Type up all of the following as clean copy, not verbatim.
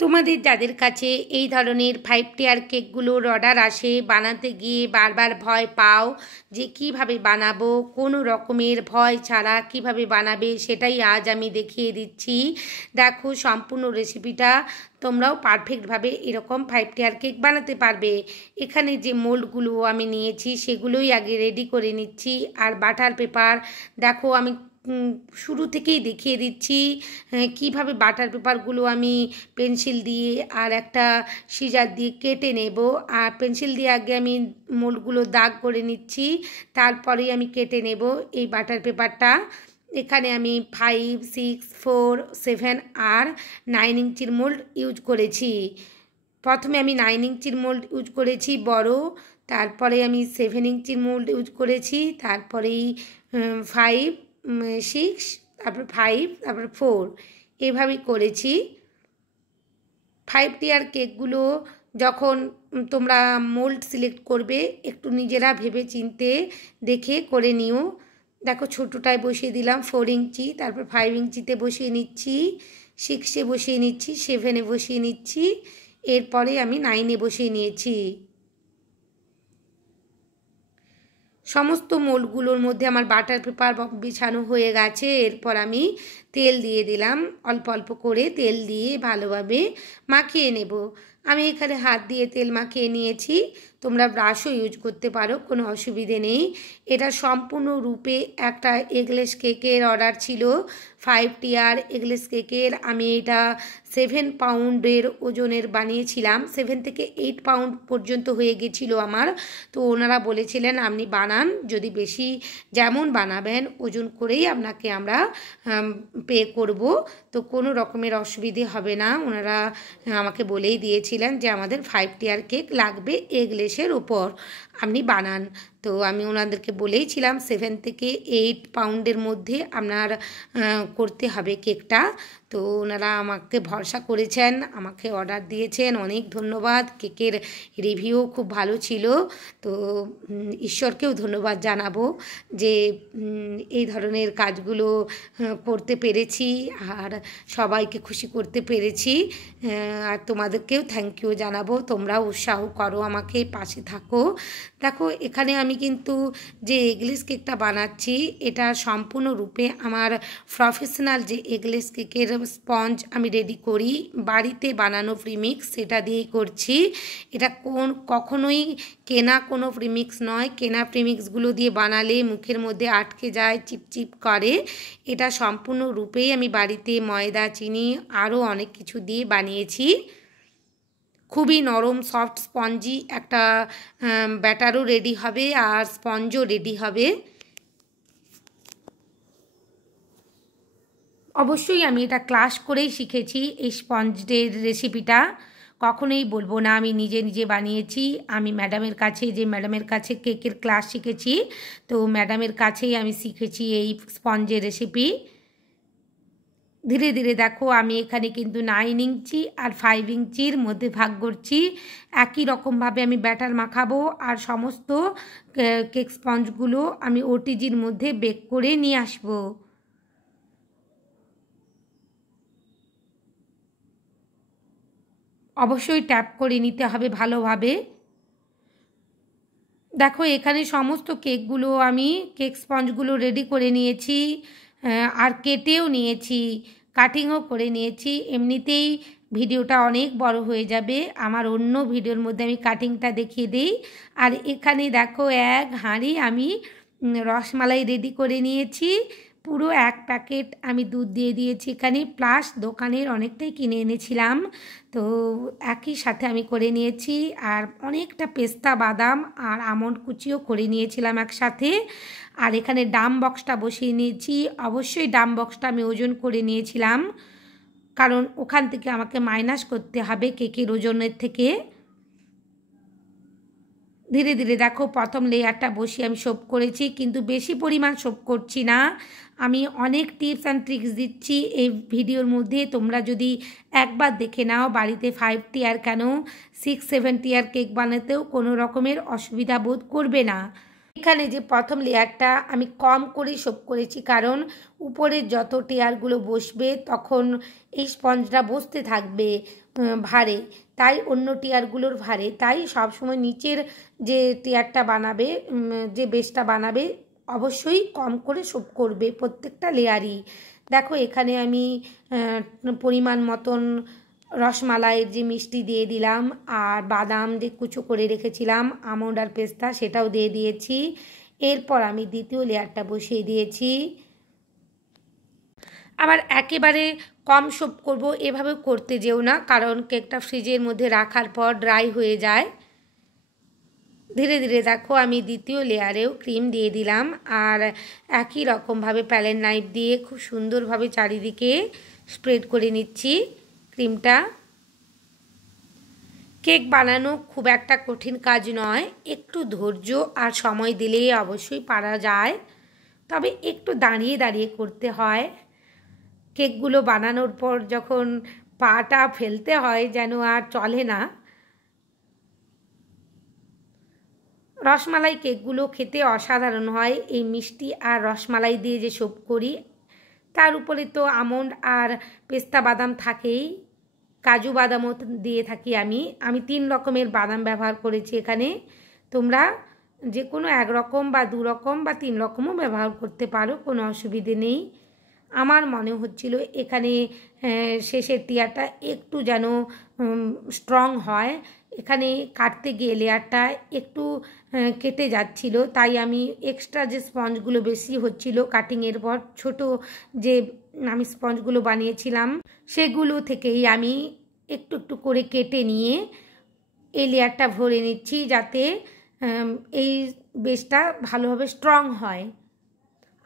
তোমাদের যাদের কাছে এই ধরনের 5 টিয়ার কেকগুলোর অর্ডার আসে, বানাতে গিয়ে বারবার ভয় পাও যে কিভাবে বানাবো, কোনো রকমের ভয় ছাড়া কিভাবে বানাবে, সেটাই আজ আমি দেখিয়ে দিচ্ছি। দেখো সম্পূর্ণ রেসিপিটা, তোমরাও পারফেক্টভাবে এরকম 5 টিয়ার কেক বানাতে পারবে। এখানে যে মোল্ডগুলো আমি নিয়েছি সেগুলোই আগে রেডি করে নিচ্ছি। আর বাটার পেপার দেখো আমি শুরু থেকেই দেখিয়ে দিচ্ছি কিভাবে বাটার পেপারগুলো আমি পেন্সিল দিয়ে আর একটা সিজার দিয়ে কেটে নেব। আর পেন্সিল দিয়ে আগে আমি মোল্ডগুলো দাগ করে নিচ্ছি, তারপরেই আমি কেটে নেব এই বাটার পেপারটা। এখানে আমি 5, 6, 4, 7 আর 9 ইঞ্চির মোল্ড ইউজ করেছি। প্রথমে আমি 9 ইঞ্চির মোল্ড ইউজ করেছি বড়, তারপরে আমি 7 ইঞ্চির মোল্ড ইউজ করেছি, তারপরেই 5, 6, তারপর 5, তারপর 4 এভাবেই করেছি। 5 টিয়ার কেকগুলো যখন তোমরা মোল্ড সিলেক্ট করবে একটু নিজেরা ভেবে চিনতে দেখে করে নিও। দেখো ছোটোটায় বসিয়ে দিলাম 4 ইঞ্চি, তারপর 5 ইঞ্চিতে বসিয়ে নিচ্ছি, 6-এ বসিয়ে নিচ্ছি, 7-এ বসিয়ে নিচ্ছি, এরপরে আমি 9-এ বসিয়ে নিয়েছি। সমস্ত মোল্ডগুলোর মধ্যে আমার বাটার পেপার বিছানো হয়ে গেছে। এরপর আমি তেল দিয়ে দিলাম, অল্প অল্প করে তেল দিয়ে ভালোভাবে মাখিয়ে নেব। আমি এখানে হাত দিয়ে তেল মাখিয়ে নিয়েছি, তোমরা ব্রাশও ইউজ করতে পারো, কোনো অসুবিধে নেই। এটা সম্পূর্ণরূপে একটা এগলেস কেকের অর্ডার ছিল, 5 টিয়ার এগলেস কেকের। আমি এটা 7 পাউন্ডের ওজনের বানিয়েছিলাম, 7 থেকে 8 পাউন্ড পর্যন্ত হয়ে গেছিলো আমার। তো ওনারা বলেছিলেন আপনি বানান, যদি বেশি যেমন বানাবেন ওজন করেই আপনাকে আমরা পে করব, তো কোনো রকমের অসুবিধে হবে না। ওনারা আমাকে বলেই দিয়েছিলেন যে আমাদের 5 টিয়ার কেক লাগবে এগলেসের ওপর, আপনি বানান। তো আমি ওনাদেরকে বলেইছিলাম 7 থেকে 8 পাউন্ডের মধ্যে আপনার করতে হবে কেকটা। তো ওনারা আমাকে ভরসা করেছেন, আমাকে অর্ডার দিয়েছেন, অনেক ধন্যবাদ। কেকের রিভিউ খুব ভালো ছিল, তো ঈশ্বরকেও ধন্যবাদ জানাবো যে এই ধরনের কাজগুলো করতে পেরেছি আর সবাইকে খুশি করতে পেরেছি। আর তোমাদেরকেও থ্যাংক ইউ জানাবো, তোমরাও উৎসাহ করো, আমাকে পাশে থাকো। দেখো এখানে আমি কিন্তু যে এগলেস কেকটা বানাচ্ছি এটা সম্পূর্ণরূপে আমার প্রফেশনাল যে এগলেস কেকের স্পঞ্জ আমি রেডি করি বাড়িতে বানানো প্রিমিক্স, সেটা দিয়েই করছি। এটা কখনোই কেনা কোনো প্রিমিক্স নয়, কেনা প্রিমিক্সগুলো দিয়ে বানালে মুখের মধ্যে আটকে যায়, চিপচিপ করে। এটা সম্পূর্ণরূপেই আমি বাড়িতে ময়দা, চিনি আরও অনেক কিছু দিয়ে বানিয়েছি। খুবই নরম সফট স্পঞ্জি একটা ব্যাটারও রেডি হবে আর স্পঞ্জও রেডি হবে। অবশ্যই আমি এটা ক্লাস করেই শিখেছি এই স্পঞ্জের রেসিপিটা, কখনোই বলবো না আমি নিজে নিজে বানিয়েছি। আমি ম্যাডামের কাছে, যে ম্যাডামের কাছে কেকের ক্লাস শিখেছি, তো ম্যাডামের কাছেই আমি শিখেছি এই স্পঞ্জের রেসিপি। ধীরে ধীরে দেখো আমি এখানে কিন্তু 9 ইঞ্চি আর 5 ইঞ্চির মধ্যে ভাগ করছি। একই রকমভাবে আমি ব্যাটার মাখাবো আর সমস্ত কেক স্পঞ্জগুলো আমি ওটিজির মধ্যে বেক করে নিয়ে আসবো। অবশ্যই ট্যাপ করে নিতে হবে ভালোভাবে। দেখো এখানে সমস্ত কেকগুলো আমি কেক স্পঞ্জগুলো রেডি করে নিয়েছি আর কেটেও নিয়েছি, কাটিংও করে নিয়েছি। এমনিতেই ভিডিওটা অনেক বড় হয়ে যাবে, আমার অন্য ভিডিওর মধ্যে আমি কাটিংটা দেখিয়ে দিই। আর এখানে দেখো এক হাঁড়ি আমি রসমালাই রেডি করে নিয়েছি, পুরো 1 প্যাকেট আমি দুধ দিয়ে দিয়েছি এখানে, প্লাস দোকানের অনেকটাই কিনে এনেছিলাম, তো একই সাথে আমি করে নিয়েছি। আর অনেকটা পেস্তা বাদাম আর আমন্ড কুচিও করে নিয়েছিলাম একসাথে। আর এখানে ডাম বক্সটা বসিয়ে নিয়েছি, অবশ্যই ডাম বক্সটা আমি ওজন করে নিয়েছিলাম, কারণ ওখান থেকে আমাকে মাইনাস করতে হবে কেকের ওজনের থেকে। ধীরে ধীরে দেখো প্রথম লেয়ারটা বসিয়ে আমি সোপ করেছি, কিন্তু বেশি পরিমাণ সোপ করছি না। আমি অনেক টিপস অ্যান্ড ট্রিক্স দিচ্ছি এই ভিডিওর মধ্যে, তোমরা যদি একবার দেখে নাও বাড়িতে 5 টিয়ার কেন 6, 7 টিয়ার কেক বানাতেও কোনো রকমের অসুবিধা বোধ করবে না। এখানে যে প্রথম লেয়ারটা আমি কম করে সোপ করেছি, কারণ উপরের যত টিয়ারগুলো বসবে তখন এই স্পঞ্জটা বসতে থাকবে ভারে, তাই অন্য টিয়ারগুলোর ভারে, তাই সবসময় নিচের যে টিয়ারটা বানাবে, যে বেসটা বানাবে, অবশ্যই কম করে সোপ করবে প্রত্যেকটা লেয়ারই। দেখো এখানে আমি পরিমাণ মতন রসমালাইয়ের যে মিষ্টি দিয়ে দিলাম, আর বাদাম যে কুচো করে রেখেছিলাম আমন্ড আর পেস্তা সেটাও দিয়ে দিয়েছি। এরপর আমি দ্বিতীয় লেয়ারটা বসিয়ে দিয়েছি। আবার একেবারে কম সোপ করব এভাবে করতে যেও না, কারণ কেকটা ফ্রিজের মধ্যে রাখার পর ড্রাই হয়ে যায়। ধীরে ধীরে দেখো আমি দ্বিতীয় লেয়ারেও ক্রিম দিয়ে দিলাম, আর একই রকমভাবে প্যালেট নাইফ দিয়ে খুব সুন্দরভাবে চারিদিকে স্প্রেড করে নিচ্ছি ক্রিমটা। কেক বানানো খুব একটা কঠিন কাজ নয়, একটু ধৈর্য আর সময় দিলেই অবশ্যই পারা যায়, তবে একটু দাঁড়িয়ে দাঁড়িয়ে করতে হয়। কেকগুলো বানানোর পর যখন পাটা ফেলতে হয় যেন আর চলে না। রসমালাই কেকগুলো খেতে অসাধারণ হয়, এই মিষ্টি আর রসমালাই দিয়ে যে সোপ করি, তার উপরে তো আমন্ড আর পেস্তা বাদাম থাকেই, কাজু বাদামও দিয়ে থাকি আমি 3 রকমের বাদাম ব্যবহার করেছি এখানে। তোমরা যে কোনো 1 রকম বা 2 রকম বা 3 রকমও ব্যবহার করতে পারো, কোনো অসুবিধে নেই। আমার মনে হচ্ছিল এখানে শেষের টিয়ারটা একটু যেন স্ট্রং হয়, এখানে কাটতে গিয়ে লেয়ারটা একটু কেটে যাচ্ছিল, তাই আমি এক্সট্রা যে স্পঞ্জগুলো বেশি হচ্ছিল কাটিংয়ের পর, ছোট যে আমি স্পঞ্জগুলো বানিয়েছিলাম সেগুলো থেকেই আমি একটু একটু করে কেটে নিয়ে এই লেয়ারটা ভরে নিচ্ছি, যাতে এই বেসটা ভালোভাবে স্ট্রং হয়।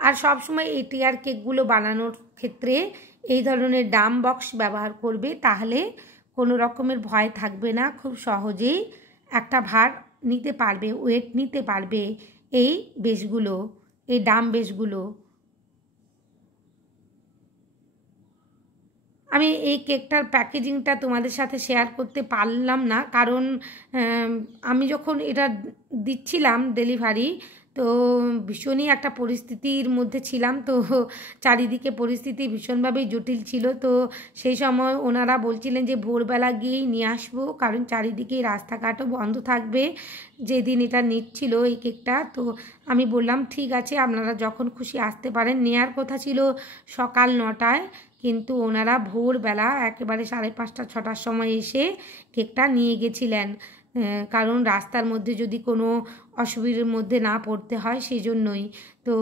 আর সব সময় এই টিয়ার কেকগুলো বানানোর ক্ষেত্রে এই ধরনের ডাম বক্স ব্যবহার করবে, তাহলে কোনো রকমের ভয় থাকবে না, খুব সহজেই একটা ভার নিতে পারবে, ওয়েট নিতে পারবে এই বেসগুলো, এই ডাম বেসগুলো। আমি এই কেকটার প্যাকেজিংটা তোমাদের সাথে শেয়ার করতে পারলাম না, কারণ আমি যখন এটা দিচ্ছিলাম ডেলিভারি, তো ভীষণই একটা পরিস্থিতির মধ্যে ছিলাম, তো চারিদিকে পরিস্থিতি ভীষণভাবেই জটিল ছিল। তো সেই সময় ওনারা বলছিলেন যে ভোরবেলা গিয়েই নিয়ে আসবো, কারণ চারিদিকে রাস্তাঘাটও বন্ধ থাকবে যেদিন এটা নিচ্ছিল এই কেকটা। তো আমি বললাম ঠিক আছে, আপনারা যখন খুশি আসতে পারেন। নেয়ার কথা ছিল সকাল 9টায়, কিন্তু ওনারা ভোরবেলা একেবারে 5:30 6টার সময় এসে কেকটা নিয়ে গেছিলেন, কারণ রাস্তার মধ্যে যদি কোনো অসুবিধার মধ্যে না পড়তে হয় সেই জন্যই। তো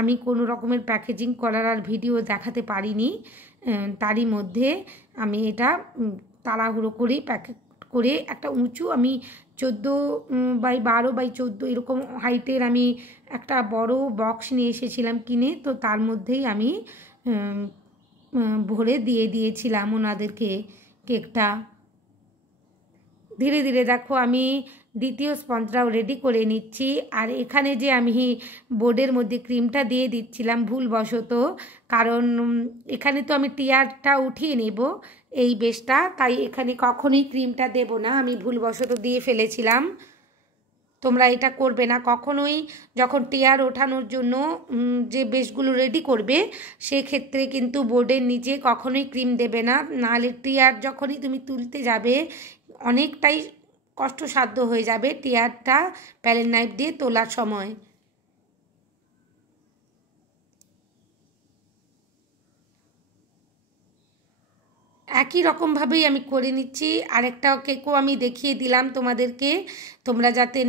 আমি কোনো রকমের প্যাকেজিং করার আর ভিডিও দেখাতে পারিনি, তারই মধ্যে আমি এটা তাড়াহুড়ো করে প্যাকেট করে একটা উঁচু, আমি 14x12x14 এরকম হাইটের আমি একটা বড় বক্স নিয়ে এসেছিলাম কিনে, তো তার মধ্যেই আমি ভরে দিয়ে দিয়েছিলাম ওনাদেরকে কেকটা। ধীরে ধীরে দেখো আমি দ্বিতীয় স্পঞ্জটাও রেডি করে নিচ্ছি, আর এখানে যে আমি বোর্ডের মধ্যে ক্রিমটা দিয়ে দিচ্ছিলাম ভুলবশত, কারণ এখানে তো আমি টিয়ারটা উঠিয়ে নেব এই বেসটা, তাই এখানে কখনোই ক্রিমটা দেব না, আমি ভুলবশত দিয়ে ফেলেছিলাম। তোমরা এটা করবে না কখনোই, যখন টিয়ার ওঠানোর জন্য যে বেসগুলো রেডি করবে সেক্ষেত্রে কিন্তু বোর্ডের নিচে কখনোই ক্রিম দেবে না, নাহলে টিয়ার যখনই তুমি তুলতে যাবে অনেকটাই কষ্টসাধ্য হয়ে যাবে টিয়ারটা প্যালেট নাইফ দিয়ে তোলার সময়। একই রকমভাবেই আমি করে নিচ্ছি। আরেকটা কেকও আমি দেখিয়ে দিলাম তোমাদেরকে, তোমরা যাতে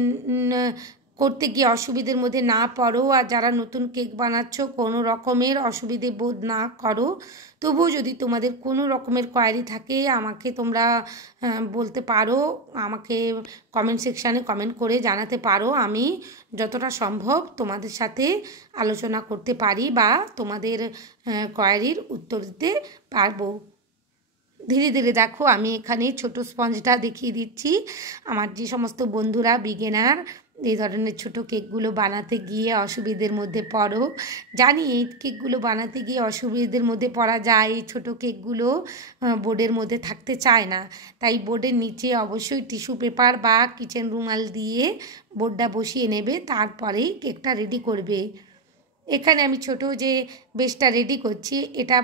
করতে গিয়ে অসুবিধার মধ্যে না পড়ো, আর যারা নতুন কেক বানাচ্ছ কোনো রকমের অসুবিধে বোধ না করো। তবুও যদি তোমাদের কোনো রকমের কোয়ারি থাকে আমাকে তোমরা বলতে পারো, আমাকে কমেন্ট সেকশানে কমেন্ট করে জানাতে পারো, আমি যতটা সম্ভব তোমাদের সাথে আলোচনা করতে পারি বা তোমাদের কোয়ারির উত্তর দিতে পারবো। ধীরে ধীরে দেখো আমি এখানে ছোট স্পঞ্জটা দেখিয়ে দিচ্ছি। আমার যে সমস্ত বন্ধুরা বিগিনার এই ধরনের ছোট কেকগুলো বানাতে গিয়ে অসুবিধের মধ্যে পড়ো, জানি এই কেকগুলো বানাতে গিয়ে অসুবিধের মধ্যে পড়া যায়। এই ছোটো কেকগুলো বোর্ডের মধ্যে থাকতে চায় না, তাই বোর্ডের নিচে অবশ্যই টিস্যু পেপার বা কিচেন রুমাল দিয়ে বোর্ডটা বসিয়ে নেবে, তারপরেই কেকটা রেডি করবে। এখানে আমি ছোট যে বেসটা রেডি করছি এটা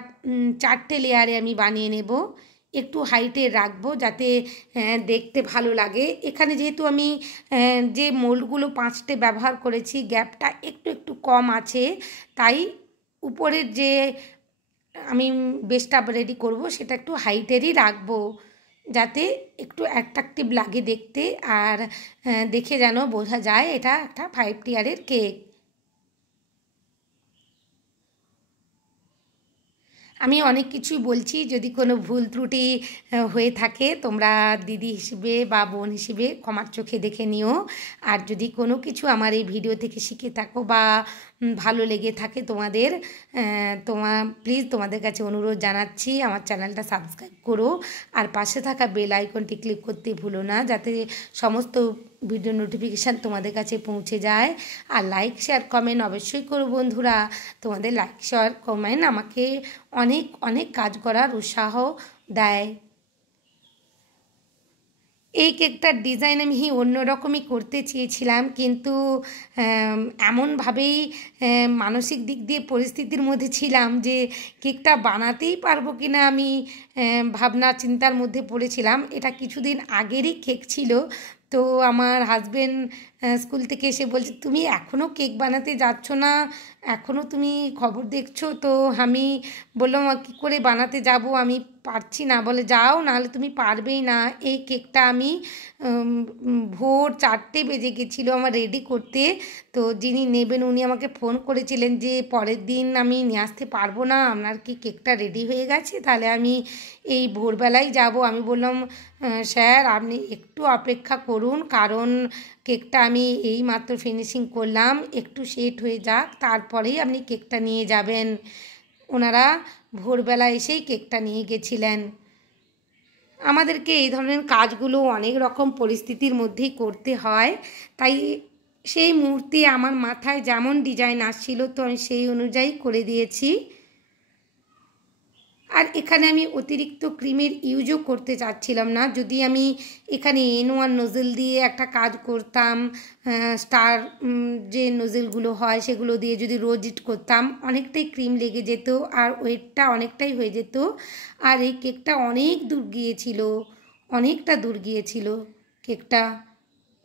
4টে লেয়ারে আমি বানিয়ে নেব। একটু হাইটে রাখবো যাতে দেখতে ভালো লাগে। এখানে যেহেতু আমি যে মোল্ডগুলো 5টে ব্যবহার করেছি গ্যাপটা একটু একটু কম আছে, তাই উপরের যে আমি বেসটা রেডি করব সেটা একটু হাইটেরই রাখবো যাতে একটু অ্যাট্রাকটিভ লাগে দেখতে, আর দেখে যেন বোঝা যায় এটা একটা 5 টিয়ারের কেক। আমি অনেক কিছুই বলছি, যদি কোনো ভুল ত্রুটি হয়ে থাকে তোমরা দিদি হিসেবে বা বোন হিসেবে ক্ষমার চোখে দেখে নিও। আর যদি কোনো কিছু আমার এই ভিডিও থেকে শিখে থাকো বা ভালো লেগে থাকে তোমাদের, প্লিজ তোমাদের কাছে অনুরোধ জানাচ্ছি আমার চ্যানেলটা সাবস্ক্রাইব করো, আর পাশে থাকা বেল আইকনটি ক্লিক করতে ভুলো না যাতে সমস্ত ভিডিও নোটিফিকেশান তোমাদের কাছে পৌঁছে যায়। আর লাইক শেয়ার কমেন্ট অবশ্যই করো বন্ধুরা, তোমাদের লাইক শেয়ার কমেন্ট আমাকে অনেক অনেক কাজ করার উৎসাহ দেয়। এই কেকটার ডিজাইন আমি অন্যরকমই করতে চেয়েছিলাম, কিন্তু এমনভাবেই মানসিক দিক দিয়ে পরিস্থিতির মধ্যে ছিলাম যে কেকটা বানাতেই পারবো কি না আমি ভাবনা চিন্তার মধ্যে পড়েছিলাম। এটা কিছুদিন আগেরই কেক ছিল, তো আমার হাজবেন্ড স্কুল থেকে এসে বলছে তুমি এখনও কেক বানাতে যাচ্ছ না, এখনও তুমি খবর দেখছো? তো আমি বললাম কী করে বানাতে যাব, আমি পারছি না। বলে যাও, নাহলে তুমি পারবেই না। এই কেকটা আমি ভোর 4টে বেজে গেছিলো আমার রেডি করতে। তো যিনি নেবেন উনি আমাকে ফোন করেছিলেন যে পরের দিন আমি নিয়ে আসতে পারবো না, আপনার কি কেকটা রেডি হয়ে গেছে? তাহলে আমি এই ভোরবেলায় যাব। আমি বললাম স্যার আপনি একটু অপেক্ষা করুন, কারণ কেকটা আমি এই মাত্র ফিনিশিং করলাম, একটু সেট হয়ে যাক তারপরেই আপনি কেকটা নিয়ে যাবেন। ওনারা ভোরবেলা এসেই কেকটা নিয়ে গেছিলেন। আমাদেরকে এই ধরনের কাজগুলো অনেক রকম পরিস্থিতির মধ্যেই করতে হয়, তাই সেই মুহূর্তে আমার মাথায় যেমন ডিজাইন আসছিল তো আমি সেই অনুযায়ী করে দিয়েছি। আর এখানে আমি অতিরিক্ত ক্রিমের ইউজও করতে চাচ্ছিলাম না। যদি আমি এখানে N1 নোজেল দিয়ে একটা কাজ করতাম, স্টার যে নোজেলগুলো হয় সেগুলো দিয়ে যদি রোজ ইট করতাম, অনেকটাই ক্রিম লেগে যেত আর ওয়েটটা অনেকটাই হয়ে যেত। আর এই কেকটা অনেক দূর গিয়েছিল, অনেকটা দূর গিয়েছিল কেকটা।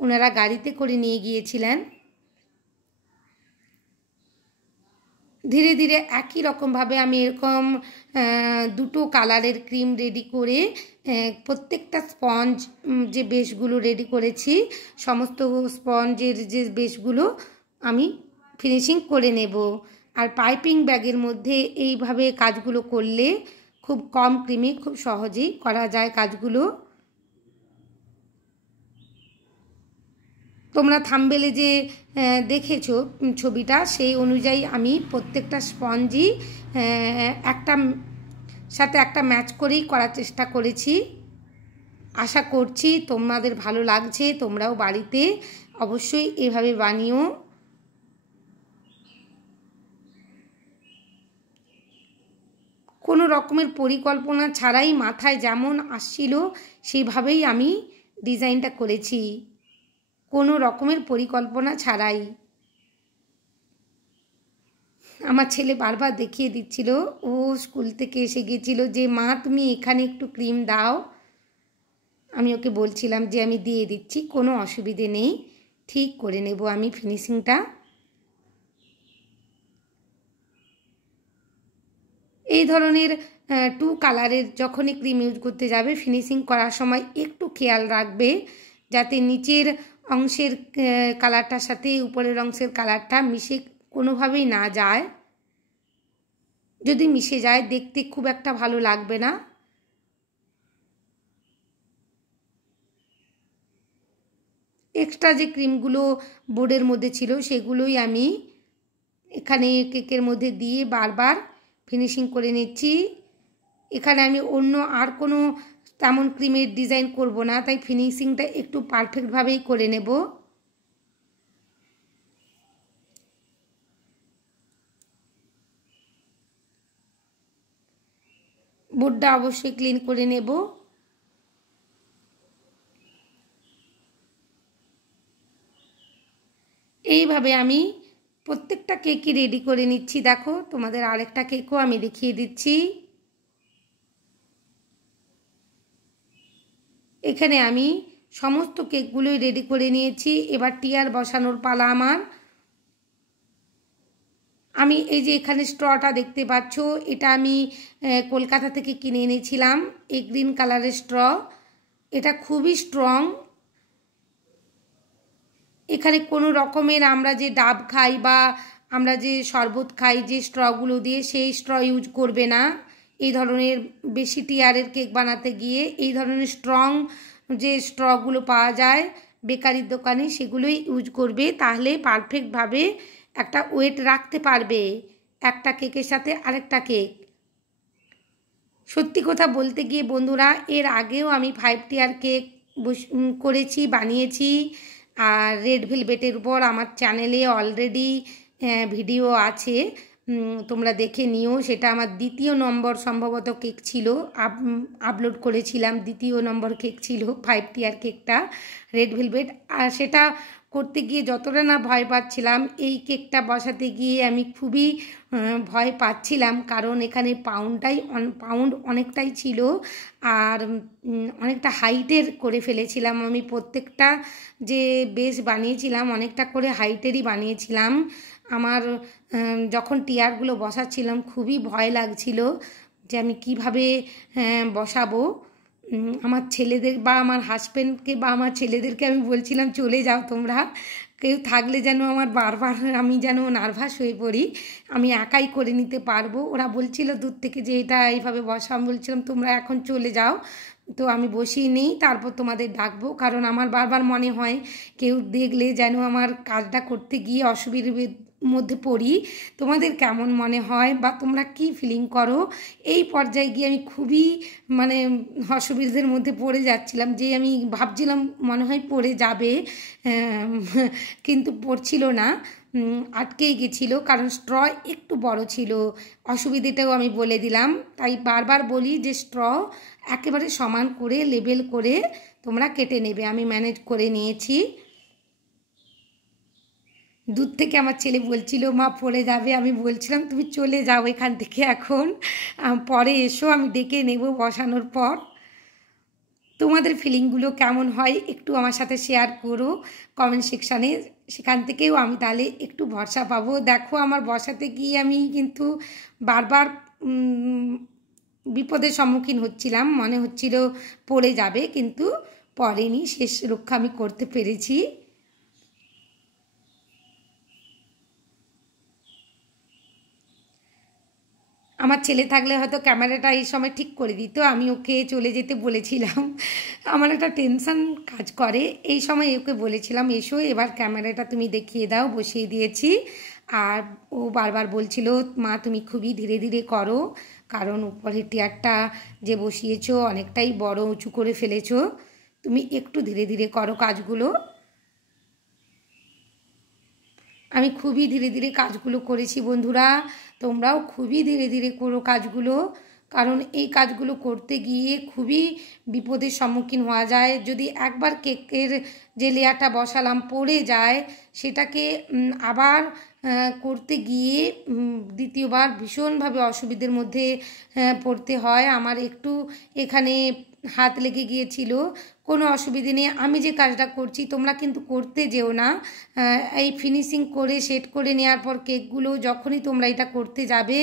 ওনারা গাড়িতে করে নিয়ে গিয়েছিলেন। ধীরে ধীরে একই রকমভাবে আমি এরকম 2টো কালারের ক্রিম রেডি করে প্রত্যেকটা স্পঞ্জ যে বেসগুলো রেডি করেছি সমস্ত স্পঞ্জের যে বেসগুলো আমি ফিনিশিং করে নেব। আর পাইপিং ব্যাগের মধ্যে এইভাবে কাজগুলো করলে খুব কম ক্রিমে খুব সহজেই করা যায় কাজগুলো। তোমরা থাম্বনেলে যে দেখেছো ছবিটা সেই অনুযায়ী আমি প্রত্যেকটা স্পঞ্জই একটা সাথে একটা ম্যাচ করেই করার চেষ্টা করেছি। আশা করছি তোমাদের ভালো লাগছে, তোমরাও বাড়িতে অবশ্যই এভাবে বানিও। কোনো রকমের পরিকল্পনা ছাড়াই মাথায় যেমন আসছিল সেইভাবেই আমি ডিজাইনটা করেছি, কোনো রকমের পরিকল্পনা ছাড়াই। আমার ছেলে বারবার দেখিয়ে দিচ্ছিল, ও স্কুল থেকে এসে গিয়েছিল যে মা তুমি এখানে একটু ক্রিম দাও। আমি ওকে বলছিলাম যে আমি দিয়ে দিচ্ছি, কোনো অসুবিধে নেই, ঠিক করে নেব আমি ফিনিশিংটা। এই ধরনের 2 কালারের যখনই ক্রিম ইউজ করতে যাবে ফিনিশিং করার সময় একটু খেয়াল রাখবে যাতে নিচের অংশের কালারটার সাথে উপরের অংশের কালারটা মিশে কোনোভাবেই না যায়। যদি মিশে যায় দেখতে খুব একটা ভালো লাগবে না। এক্সট্রা যে ক্রিমগুলো বোর্ডের মধ্যে ছিল সেগুলোই আমি এখানে কেকের মধ্যে দিয়ে বারবার ফিনিশিং করে নিচ্ছি। এখানে আমি অন্য আর কোনো তেমন ক্রিমের ডিজাইন করব না, তাই ফিনিশিংটা একটু পারফেক্টভাবেই করে নেব। বোর্ডটা অবশ্যই ক্লিন করে নেব। এইভাবে আমি প্রত্যেকটা কেকই রেডি করে নিচ্ছি। দেখো তোমাদের আরেকটা কেকও আমি দেখিয়ে দিচ্ছি। এখানে আমি সমস্ত কেকগুলোই রেডি করে নিয়েছি। এবার টিয়ার বসানোর পালা আমার। আমি এই যে এখানে স্ট্রটা দেখতে পাচ্ছ, এটা আমি কলকাতা থেকে কিনে এনেছিলাম, এই গ্রিন কালারের স্ট্র। এটা খুবই স্ট্রং। এখানে কোনো রকমের আমরা যে ডাব খাই বা আমরা যে শরবত খাই যে স্ট্রগুলো দিয়ে, সেই স্ট্র ইউজ করবে না। এই ধরনের বেশি টিয়ারের কেক বানাতে গিয়ে এই ধরনের স্ট্রং যে স্ট্রগুলো পাওয়া যায় বেকারির দোকানে, সেগুলোই ইউজ করবে। তাহলে পারফেক্টভাবে একটা ওয়েট রাখতে পারবে একটা কেকের সাথে আরেকটা কেক। সত্যি কথা বলতে গিয়ে বন্ধুরা, এর আগেও আমি 5 টিয়ার কেক করেছি, বানিয়েছি। আর রেড ভেলভেটের উপর আমার চ্যানেলে অলরেডি ভিডিও আছে, তোমরা দেখে নিও। সেটা আমার 2য় নম্বর সম্ভবত কেক ছিল, আপলোড করেছিলাম। 2য় নম্বর কেক ছিল 5 টিয়ার কেকটা, রেড ভেলভেট। আর সেটা করতে গিয়ে যতটা না ভয় পাচ্ছিলাম, এই কেকটা বসাতে গিয়ে আমি খুবই ভয় পাচ্ছিলাম। কারণ এখানে পাউন্ড অনেকটাই ছিল, আর অনেকটা হাইটের করে ফেলেছিলাম আমি। প্রত্যেকটা যে বেস বানিয়েছিলাম অনেকটা করে হাইটেরই বানিয়েছিলাম। আমার যখন টিয়ারগুলো বসাচ্ছিলাম খুবই ভয় লাগছিল যে আমি কিভাবে বসাবো। আমার ছেলেদের বা আমার হাজব্যান্ডকে বা আমার ছেলেদেরকে আমি বলছিলাম, চলে যাও তোমরা, কেউ থাকলে যেন আমার বারবার আমি যেন নার্ভাস হয়ে পড়ি, আমি একাই করে নিতে পারবো। ওরা বলছিল দূর থেকে যে এটা এইভাবে বসা, আমি বলছিলাম তোমরা এখন চলে যাও। তো আমি বসিয়ে নেই, তারপর তোমাদের ডাকবো। কারণ আমার বারবার মনে হয় কেউ দেখলে যেন আমার কাজটা করতে গিয়ে অসুবিধার মধ্যে পড়ি। তোমাদের কেমন মনে হয় বা তোমরা কি ফিলিং করো? এই পর্যায়ে গিয়ে আমি খুবই মানে অসুবিধার মধ্যে পড়ে যাচ্ছিলাম, যে আমি ভাবছিলাম মনে হয় পড়ে যাবে, কিন্তু পড়ছিল না, আটকেই গেছিলো। কারণ স্ট্র একটু বড় ছিল। অসুবিধাটাও আমি বলে দিলাম। তাই বারবার বলি যে স্ট্র একেবারে সমান করে লেবেল করে তোমরা কেটে নেবে। আমি ম্যানেজ করে নিয়েছি। দূর থেকে আমার ছেলে বলছিল মা পড়ে যাবে, আমি বলছিলাম তুমি চলে যাও এখান থেকে এখন, পরে এসো, আমি ডেকে নেব বসানোর পর। তোমাদের ফিলিংগুলো কেমন হয় একটু আমার সাথে শেয়ার করো কমেন্ট সেকশানে, সেখান থেকেও আমি তাহলে একটু ভরসা পাবো। দেখো আমার বসাতে গিয়ে আমি কিন্তু বারবার বিপদের সম্মুখীন হচ্ছিলাম, মনে হচ্ছিল পড়ে যাবে, কিন্তু পড়েনি, শেষ রক্ষা আমি করতে পেরেছি। আমার ছেলে থাকলে হয়তো ক্যামেরাটা এই সময় ঠিক করে দিত, আমি ওকে চলে যেতে বলেছিলাম। আমার একটা টেনশন কাজ করে, এই সময় ওকে বলেছিলাম এসো এবার ক্যামেরাটা তুমি দেখিয়ে দাও, বসিয়ে দিয়েছি। আর ও বারবার বলছিল মা তুমি খুবই ধীরে ধীরে করো, কারণ উপরের টিয়ারটা যে বসিয়েছো অনেকটাই বড় উঁচু করে ফেলেছো, তুমি একটু ধীরে ধীরে করো কাজগুলো। আমি খুবই ধীরে ধীরে কাজগুলো করেছি বন্ধুরা, তোমরাও খুবই ধীরে ধীরে করো কাজগুলো। কারণ এই কাজগুলো করতে গিয়ে খুবই বিপদের সম্মুখীন হওয়া যায়। যদি একবার কেকের যে লেয়ারটা বসালাম পড়ে যায়, সেটাকে আবার করতে গিয়ে দ্বিতীয়বার ভীষণভাবে অসুবিধার মধ্যে পড়তে হয়। আমার একটু এখানে হাত লেগে গিয়েছিল, কোনো অসুবিধে নেই। আমি যে কাজটা করছি তোমরা কিন্তু করতে যেও না। এই ফিনিশিং করে সেট করে নেওয়ার পর কেকগুলো যখনই তোমরা এটা করতে যাবে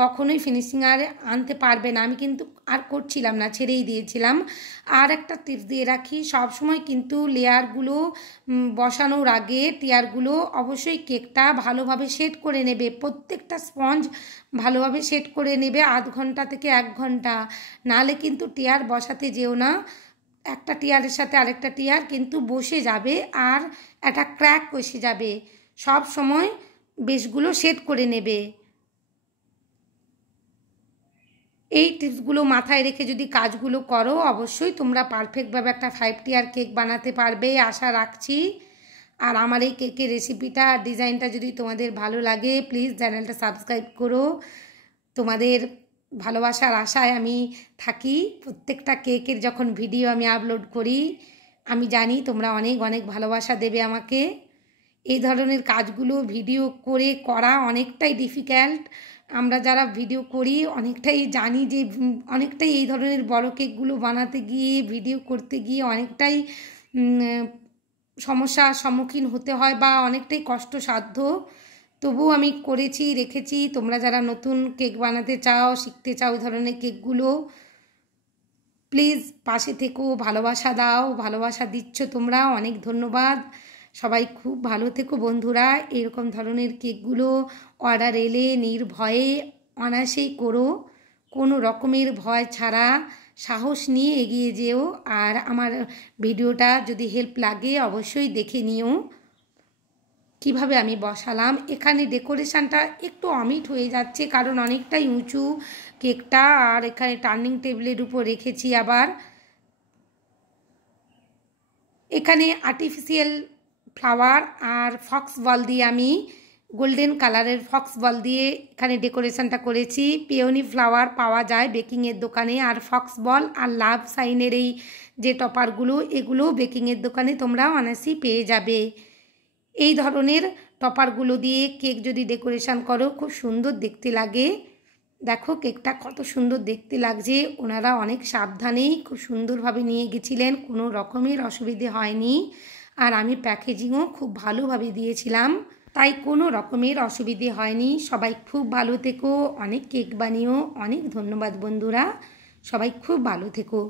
কখনোই ফিনিশিং আর আনতে পারবে না। আমি কিন্তু আর করছিলাম না, ছেড়েই দিয়েছিলাম। আর একটা টিপস দিয়ে রাখি, সব সময় কিন্তু লেয়ারগুলো বসানোর আগে টিয়ারগুলো অবশ্যই কেকটা ভালোভাবে সেট করে নেবে। প্রত্যেকটা স্পঞ্জ ভালোভাবে সেট করে নেবে, আধ ঘন্টা থেকে 1 ঘন্টা, নাহলে কিন্তু টিয়ার বসাতে যেও না। একটা টিয়ারের সাথে আরেকটা টিয়ার কিন্তু বসে যাবে আর একটা ক্র্যাক বসে যাবে। সব সময় বেসগুলো সেট করে নেবে। এই টিপসগুলো মাথায় রেখে যদি কাজগুলো করো অবশ্যই তোমরা পারফেক্টভাবে একটা 5 টিয়ার কেক বানাতে পারবে আশা রাখছি। আর আমার এই কেকের রেসিপিটা আর ডিজাইনটা যদি তোমাদের ভালো লাগে প্লিজ চ্যানেলটা সাবস্ক্রাইব করো। তোমাদের ভালোবাসার আশায় আমি থাকি। প্রত্যেকটা কেকের যখন ভিডিও আমি আপলোড করি আমি জানি তোমরা অনেক অনেক ভালোবাসা দেবে আমাকে। এই ধরনের কাজগুলো ভিডিও করে করা অনেকটাই ডিফিকাল্ট। আমরা যারা ভিডিও করি অনেকটাই জানি যে অনেকটাই এই ধরনের বড় কেকগুলো বানাতে গিয়ে ভিডিও করতে গিয়ে অনেকটাই সমস্যার সম্মুখীন হতে হয় বা অনেকটাই কষ্টসাধ্য। তবুও আমি করেছি রেখেছি। তোমরা যারা নতুন কেক বানাতে চাও শিখতে চাও এই ধরনের কেকগুলো প্লিজ পাশে থেকো, ভালোবাসা দাও। ভালোবাসা দিচ্ছ তোমরা, অনেক ধন্যবাদ। সবাই খুব ভালো থেকো বন্ধুরা। এরকম ধরনের কেকগুলো অর্ডার এলে নির্ভয়ে অনায়াসেই করো, কোনো রকমের ভয় ছাড়া সাহস নিয়ে এগিয়ে যেও। আর আমার ভিডিওটা যদি হেল্প লাগে অবশ্যই দেখে নিও কিভাবে আমি বসালাম। এখানে ডেকোরেশনটা একটু অমিট হয়ে যাচ্ছে কারণ অনেকটাই উঁচু কেকটা, আর এখানে টার্নিং টেবিলের উপর রেখেছি। আবার এখানে আর্টিফিশিয়াল ফ্লাওয়ার আর ফক্স বল দিয়ে আমি গোল্ডেন কালারের ফক্স বল দিয়ে এখানে ডেকোরেশনটা করেছি। পিওনি ফ্লাওয়ার পাওয়া যায় বেকিংয়ের দোকানে, আর ফক্স বল আর লাভ সাইনের এই যে টপারগুলো এগুলো বেকিংয়ের দোকানে তোমরা অনায়াসেই পেয়ে যাবে। এই ধরনের টপারগুলো দিয়ে কেক যদি ডেকোরেশন করো খুব সুন্দর দেখতে লাগে। দেখো কেকটা কত সুন্দর দেখতে লাগছে। ওনারা অনেক সাবধানেই খুব সুন্দরভাবে নিয়ে গেছিলেন, কোনো রকমের অসুবিধে হয়নি। আর আমি প্যাকেজিংও খুব ভালোভাবে দিয়েছিলাম, তাই কোনো রকমের অসুবিধে হয়নি। সবাই খুব ভালো থেকো, অনেক কেক বানিও। অনেক ধন্যবাদ বন্ধুরা, সবাই খুব ভালো থেকো।